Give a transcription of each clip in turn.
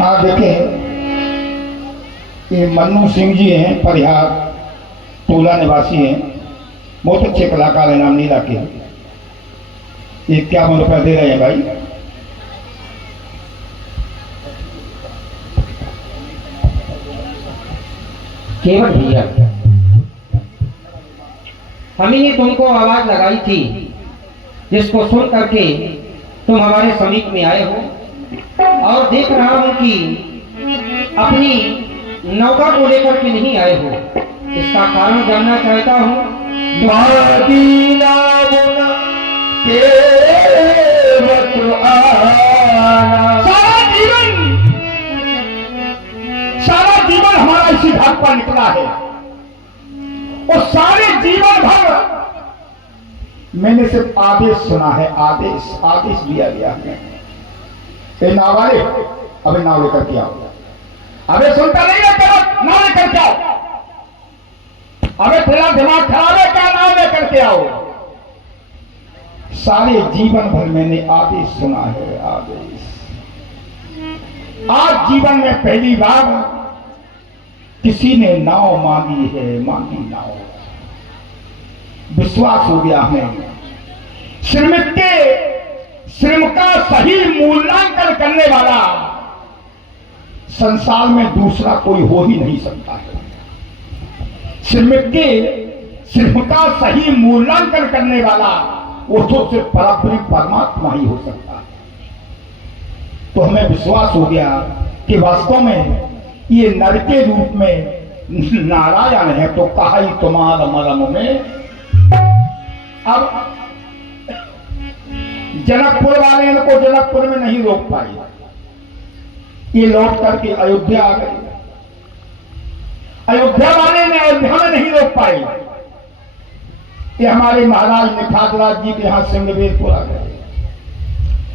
हाँ देखें, ये मन्नू सिंह जी हैं, परिहार टोला निवासी हैं, बहुत अच्छे कलाकार हैं, नाम नीला के। ये 51 रुपया दे रहे हैं भाई। केवल भैया, हम ही तुमको आवाज लगाई थी, जिसको सुन करके तुम हमारे समीप में आए हो, और देख रहा हूं कि अपनी नौका को लेकर के नहीं आए हो। इसका कारण जानना चाहता हूं। सारा जीवन हमारा इसी भाग पर निकला है, और सारे जीवन भर मैंने सिर्फ आदेश सुना है। आदेश आदेश दिया गया है, ए नावाले अबे नाव लेकर के आओ। अबे सुनता नहीं है, करो नाव लेकर के आओ। अबे तेरा दिमाग खराब है क्या? नाव लेकर के आओ। सारे जीवन भर मैंने आदेश सुना है, आदेश। आज जीवन में पहली बार किसी ने नाव मांगी है, मांगी नाव। विश्वास हो गया हमें, श्रम का सही मूल्यांकन करने वाला संसार में दूसरा कोई हो ही नहीं सकता है। श्रम का सही मूल्यांकन करने वाला वो तो सिर्फ परमात्मा ही हो सकता है। तो हमें विश्वास हो गया कि वास्तव में ये नर के रूप में नारायण है, तो कहा ही तुम्हारा मरम में। अब जनकपुर वाले इनको जनकपुर में नहीं रोक पाए, ये लौट करके अयोध्या आ गए। अयोध्या वाले ने अयोध्या में नहीं रोक पाए, ये हमारे महाराज निखातराज जी के यहां सिंहवेदपुर आ गए।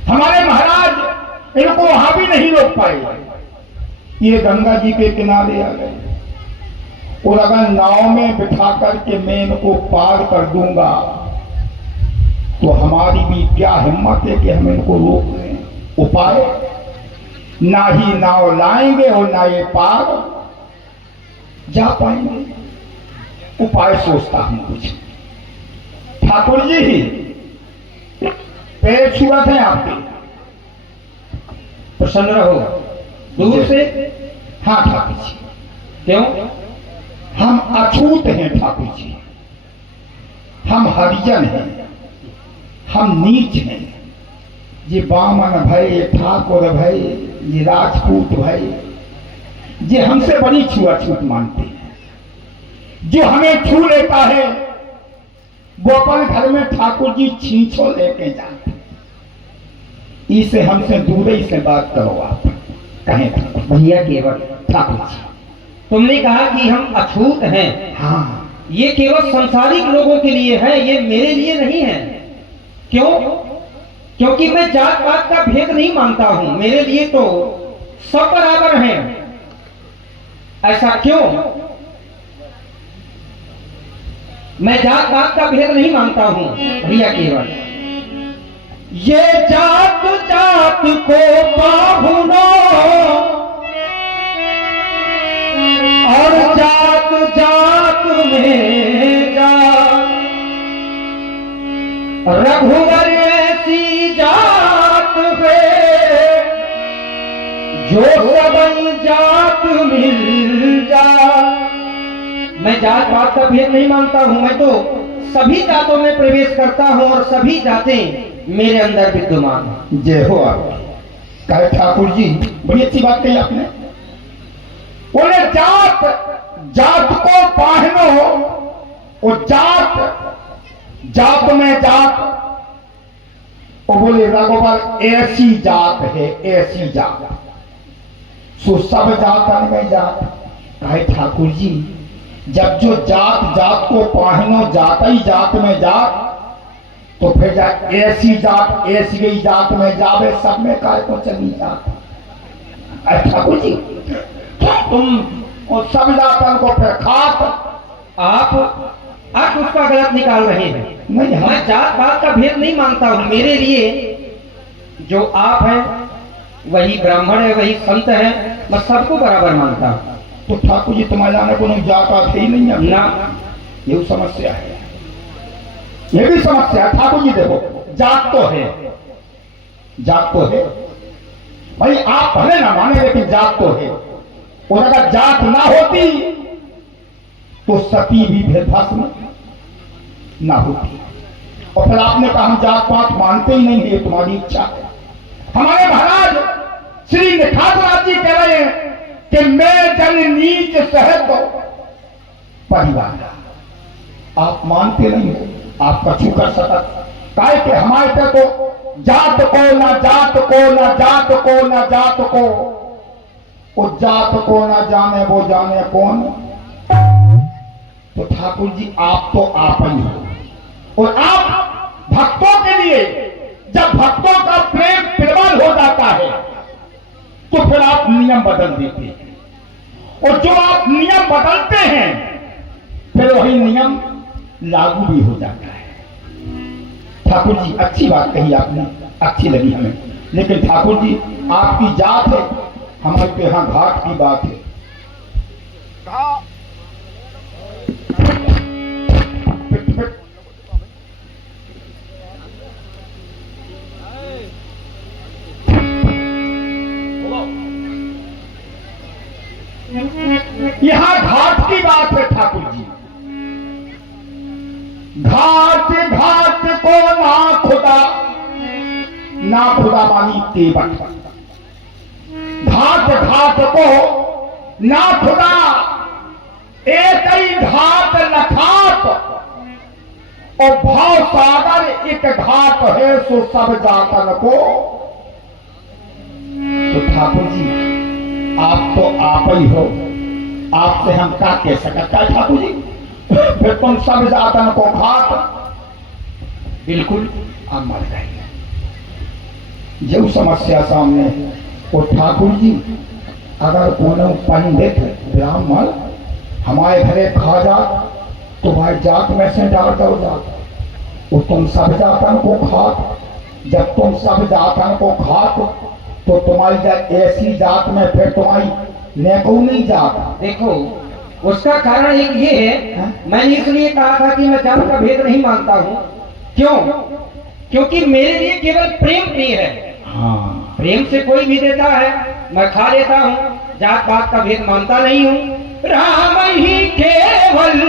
हमारे महाराज इनको वहां भी नहीं रोक पाए, ये गंगा जी के किनारे आ गए। और अगर नाव में बिठा करके मैं इनको पार कर दूंगा तो हमारी भी क्या हिम्मत है कि हम इनको रोक लें। उपाय, ना ही नाव लाएंगे और ना ये पार जा पाएंगे। उपाय सोचता हूं कुछ। ठाकुर जी ही पैर छुआते हैं आपके, प्रसन्न रहो। दूर से? हाँ ठाकुर जी। क्यों? हम अछूत हैं ठाकुर जी, हम हरिजन हैं, हम नीच हैं। ये बामन भाई, ये ठाकुर भाई, ये राजपूत भाई, ये हमसे बड़ी छुआछूत मानते हैं। जो हमें छू लेता है वो अपन घर में ठाकुर जी छींचो लेके जाते। इसे हमसे दूर ही से बात करो आप। कहें ठाकुर भैया केवल, ठाकुर जी तुमने कहा कि हम अछूत हैं। हाँ, ये केवल सांसारिक लोगों के लिए है, ये मेरे लिए नहीं है। क्यों? क्योंकि मैं जात पात का भेद नहीं मानता हूं, मेरे लिए तो सब बराबर हैं। ऐसा क्यों? मैं जात पात का भेद नहीं मानता हूं भैया केवल। ये जात जात को पाहुनो और जात जात में जा, रघुवर ऐसी जात है जो सब जात मिल जा। मैं जात पात का भेद नहीं मानता हूं, मैं तो सभी जातों में प्रवेश करता हूं और सभी जातें मेरे अंदर विद्यमान है। जय हो आप। कहे ठाकुर जी, बड़ी अच्छी बात कही आपने। बोले जात जात को पहनो, और जात जात में जात। और बोले राघोपाल ऐसी जात है, ऐसी जात। सो सब जात में जात। कहे ठाकुर जी, जब जो जात जात को पहनो, जात ही जात में जात, तो फिर जा ऐसी जात ऐसी गई जात में जावे, सब में काय को चली जात। ठाकुर जी तुम और सब जातन को फिर खात। आप उसका गलत निकाल रहे हैं। नहीं, मैं जात पात का भेद नहीं मानता हूं, मेरे लिए जो आप हैं वही ब्राह्मण है, वही संत है, मैं सबको बराबर मानता हूँ। तो ठाकुर जी तुम्हारे जाने को जाता थे ही नहीं है ना, ये समस्या है, ये भी समस्या है। ठाकुर जी देखो, जात तो है, जात तो है भाई, आप भले ना माने लेकिन जात तो है। और अगर जात ना होती तो सती भी भेदभाव ना होती। और फिर आपने कहा हम जात पात मानते ही नहीं, ये तुम्हारी इच्छा है। हमारे महाराज श्री निखातराज जी कह रहे हैं कि मैं जन नीच सहत परिवार, आप मानते नहीं हो, आप कछु कर सकत काहे कि हमारे पे तो जात को ना जात को ना जात को ना जात को, उस जात को ना जाने वो जाने कौन। तो ठाकुर जी आप तो आप ही हो, और आप भक्तों के लिए जब भक्तों का प्रेम प्रबल हो जाता है तो फिर आप नियम बदल देते हैं, और जो आप नियम बदलते हैं फिर वही नियम लागू भी हो जाता है। ठाकुर जी अच्छी बात कही आपने, अच्छी लगी हमें, लेकिन ठाकुर जी आपकी जात है, हमारे पे यहां घाट की बात है। यहां घाट की बात है ठाकुर जी, घाट घाट को ना खुदा मानी तेवट, घाट घाट को ना खुदा एक ही घाट लखाट, और भाव सागर एक घाट है सो सब जातन को। तो ठाकुर जी आप तो आप ही हो, आपसे हम क्या कह सकते हैं ठाकुर जी, फिर तुम सब जातन को घाट, बिल्कुल आप मर गए। जो समस्या सामने है, और ठाकुर जी अगर कोनो पंडित ब्राह्मण हमारे घरे खा जा तो भाई जात में से डाल दो जात, वो तुम सब जातन को खात, जब तुम सब जातन को खात तो तुम्हारी ऐसी जात में फिर तुम्हारी नेकूनी जात। देखो उसका कारण एक ये है, मैंने इसलिए कहा था कि मैं जात का भेद नहीं मानता हूँ। क्यों? क्योंकि मेरे लिए केवल प्रेम प्रिय है। हाँ, प्रेम से कोई भी देता है मैं खा लेता हूँ, जात पात का भेद मानता नहीं हूँ। राम ही केवल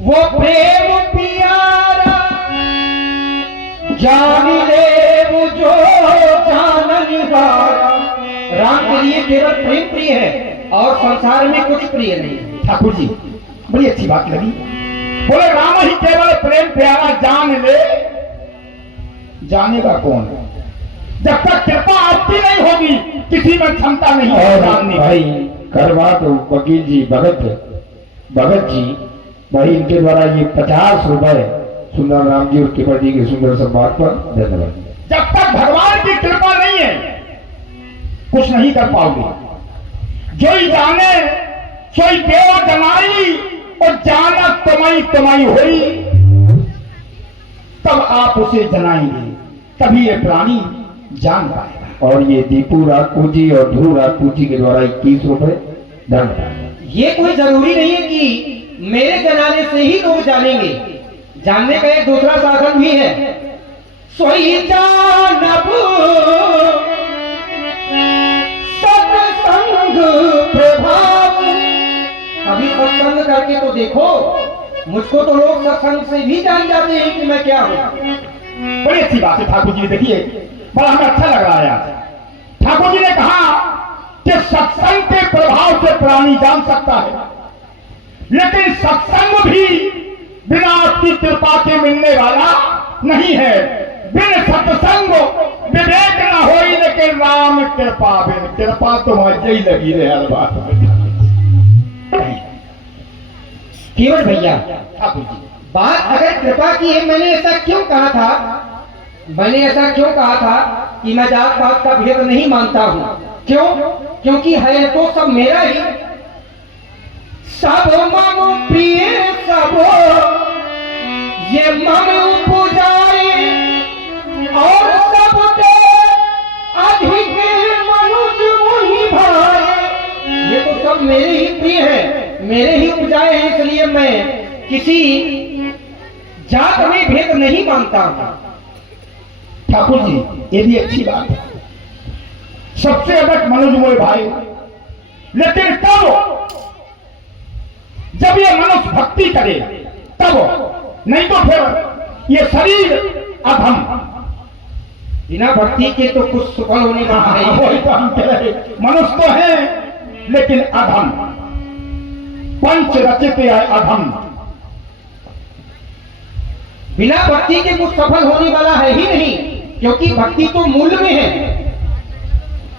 वो प्रेम प्यारा, जान ले वो जो जानन हारा। राम के लिए केवल प्रेम प्रिय है और संसार में कुछ प्रिय नहीं है। ठाकुर जी बड़ी अच्छी बात लगी, बोले राम ही केवल प्रेम प्यारा, जान ले, जानेगा कौन? जब तक कृपा आपकी नहीं होगी किसी में क्षमता नहीं है जानने। भाई करवा तो वकील जी भगत जी भाई, इनके द्वारा ये 50 रुपए सुंदर राम जी और केवल जी के सुंदर संवाद पर धन्यवाद। जब तक भगवान की कृपा नहीं है कुछ नहीं कर पाओगे। जो ही जाने सोई देव जनाई, और जाना तुम्हारी हुई, तब आप उसे जनाएंगे, तभी ये प्राणी जान पाएगा। और ये दीपू राजपूत जी और ध्रुव राजपूत जी के द्वारा 21 रुपए धन्यवाद। ये कोई जरूरी नहीं है कि मेरे जनाने से ही लोग जानेंगे, जानने का एक दूसरा साधन भी है। सोई जानब सत्संग प्रभाव, अभी सत्संग करके तो देखो, मुझको तो लोग सत्संग से भी जान जाते हैं कि मैं क्या हूं। बड़ी अच्छी बात है ठाकुर जी, देखिए बड़ा हमें अच्छा लग रहा है आज। ठाकुर जी ने कहा कि सत्संग के प्रभाव से प्राणी जान सकता है, लेकिन सत्संग भी बिना आपकी कृपा के मिलने वाला नहीं है। बिन सत्संग विवेक न हो, लेकिन राम कृपा बिन कृपा तो मजे ही लगी रहे हर बात में। केवल भैया ठाकुर जी बात अगर कृपा की है, मैंने ऐसा क्यों कहा था कि मैं जात पात का भेद नहीं मानता हूं। क्यों? क्योंकि है तो सब मेरा ही, सब मम प्रिय सब ये मम उपजाए, और सब दे मेरे ही प्रिय हैं, मेरे ही उपजाए हैं, इसलिए मैं किसी जात में भेद नहीं मानता हूं। ठाकुर जी ये भी अच्छी बात है, सबसे अधिक मनुज मोए भाई, लेकिन तब जब ये मनुष्य भक्ति करे तब, नहीं तो फिर ये शरीर अधम। बिना भक्ति के तो कुछ सफल होने वाला है। वही तो हम कह रहे, मनुष्य तो है लेकिन अधम, पंच रचित है अधम। बिना भक्ति के कुछ सफल होने वाला है ही नहीं, क्योंकि भक्ति तो मूल में है।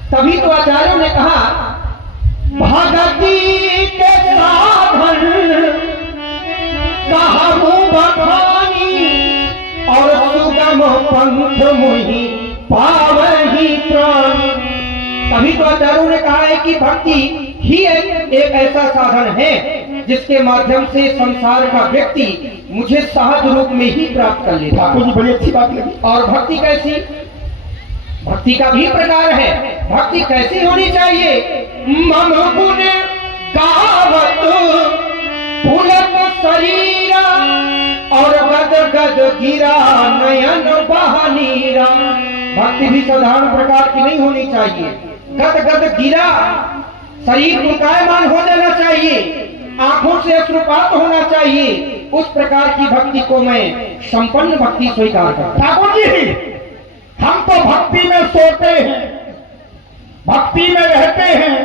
तभी तो आचार्यों ने कहा भक्ति के साधन कहबू बखानी और सुगम पंथ मुहि पावहि प्राण। तभी तो आचार्यों ने कहा है कि भक्ति ही एक ऐसा साधन है जिसके माध्यम से संसार का व्यक्ति मुझे सहज रूप में ही प्राप्त कर लेता है। ठाकुर जी बड़ी अच्छी बात लगी। और भक्ति कैसी, भक्ति का भी प्रकार है। भक्ति कैसी होनी चाहिए, मम गुण गावत फूलत शरीरा और गद गद गिरा नयन बहनीरा। भक्ति भी साधारण प्रकार की नहीं होनी चाहिए। गद गद गिरा, शरीर मुकायमान हो जाना चाहिए, आंखों से अश्रुपात होना चाहिए। उस प्रकार की भक्ति को मैं संपन्न भक्ति स्वीकार करता हूं। ठाकुर जी हम तो भक्ति में सोते हैं, भक्ति में रहते हैं,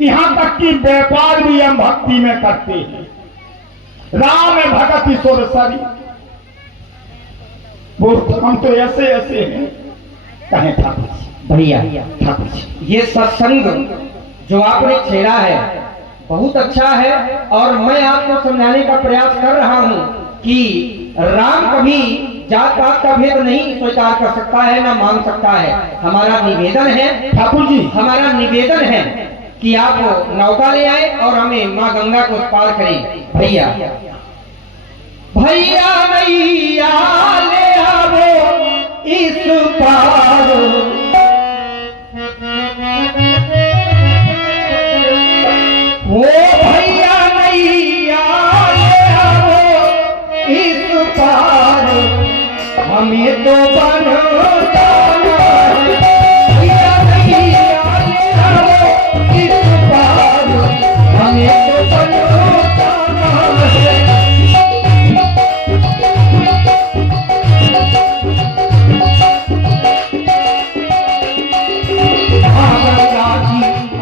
यहां तक कि व्यापार भी हम भक्ति में करते हैं। राम भगत ईश्वर सरी, हम तो ऐसे ऐसे हैं। कहें ठाकुर जी, भैया ठाकुर जी ये सत्संग जो आपने छेड़ा है बहुत अच्छा है, और मैं आपको समझाने का प्रयास कर रहा हूं कि राम कभी जात पात का भेद नहीं स्वीकार कर सकता है, ना मान सकता है। हमारा निवेदन है ठाकुर जी, हमारा निवेदन है कि आप नौका ले आए और हमें माँ गंगा को पार करें। भैया भैया नैया ले आओ इस पार, वो भैया नैया ले आओ इस पार, हमें तो बन जाना है। भैया नैया ले आओ इस पार, हमें तो बन जाना है।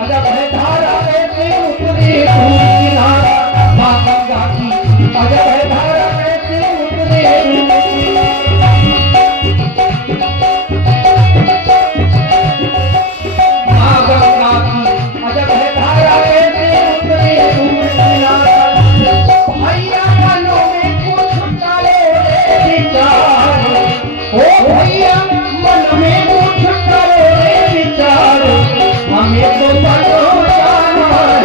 अजब है धारा में से उतरे दूर किनारा, माँ गंगा की अजब है धारा में से उतरे दूर किनारा। माँ गंगा की अजब है धारा में से उतरे दूर किनारा। भैया मनों में कुछ करो रे विचार, ओ भैया मन में कुछ करो रे विचार, हमें तो बनो जाना है।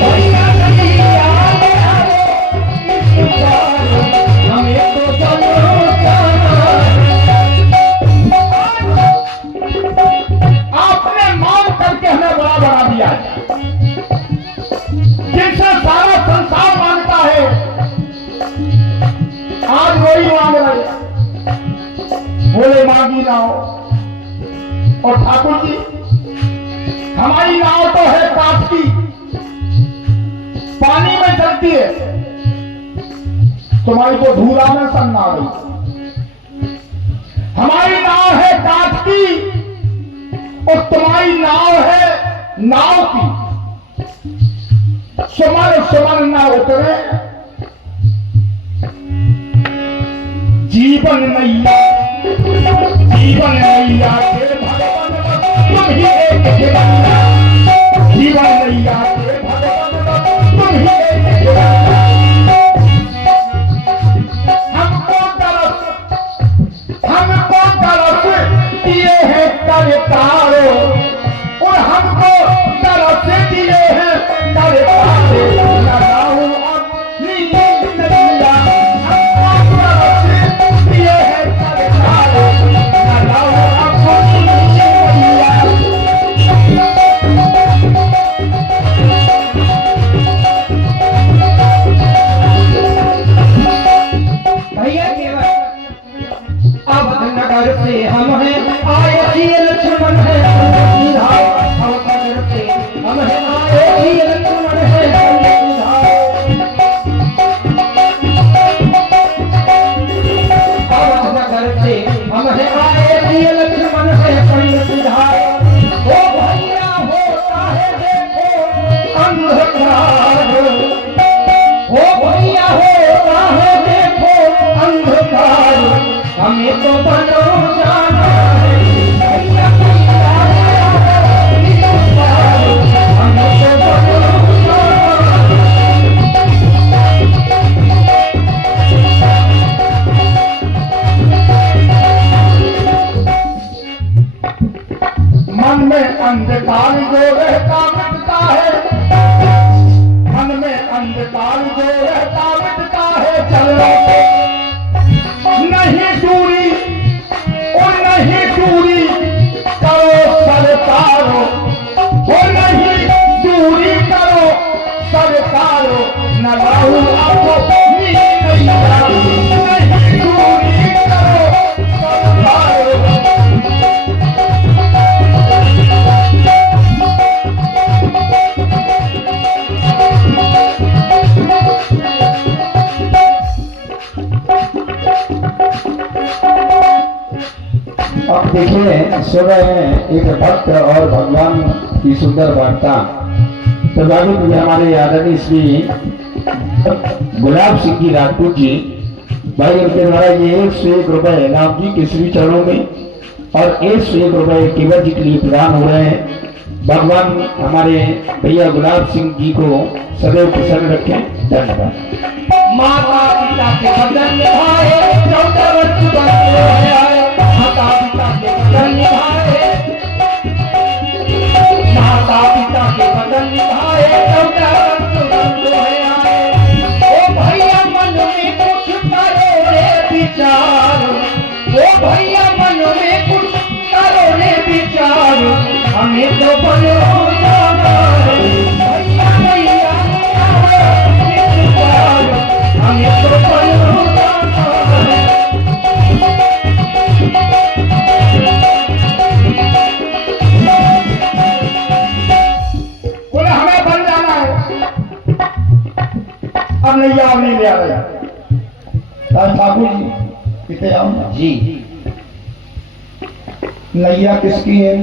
भैया नैया ले आओ इस पार, हमें तो बनो जाना है। आपने मान करके हमें बड़ा बना दिया है, जिनसे सारा संसार मांगता है, आज वही मांग रहे, बोले मांगी ना हो। और ठाकुर जी हमारी नाव तो है काठ की, पानी में चलती है, तुम्हारी तो धूला में सन आ गई। हमारी नाव है काठ की और तुम्हारी नाव है नाव की। सुमन सुमन ना उतरे जीवन नैया, जीवन नैया के भगवान तुम ही एक खिलौना, जीवन नैया के भगवान तुम ही एक खिलौना। हमको तरस दिए हैं करतारो, और हमको तरस दिए हैं करतारो। लगाओ अपनी नैया, हमको तरस दिए हैं करतारो, लगाओ अपनी अंधकार जो रहता मिटता है, मन में अंधकार जो रहता मिटता है। चलो नहीं दूरी और नहीं दूरी करो सरकारो, और नहीं दूरी करो सरकारो, न लाऊ आपको नहीं दूरी करो सरकारो। अब देखिए सुन रहे हैं एक भक्त और भगवान की सुंदर वार्ता। स्वागत में हमारे आदरणीय श्री गुलाब सिंह जी राजपूत जी भाई, उनके द्वारा ये 101 रुपए राम जी के श्री चरणों में और 101 रुपए केवल जी के लिए प्रदान हो रहे हैं। भगवान हमारे भैया गुलाब सिंह जी को सदैव प्रसन्न रखें। धन्यवाद। माता पिता के वचन निभाए, 14 वर्ष बंधु आए। माता पिता के वचन निभाए, माता पिता के वचन निभाए, 14 वर्ष बंधु आए। ओ भैया मन में कुछ करो रे विचार, ओ भैया मन में कुछ करो रे विचार, हमें तो बनो जाना है। भैया भैया हमें तो बनो जाना है। बोले हमें बन जाना है, अब नैया अब नहीं ले आ रहा। ठाकुर जी कितने आओ जी नैया किसकी है?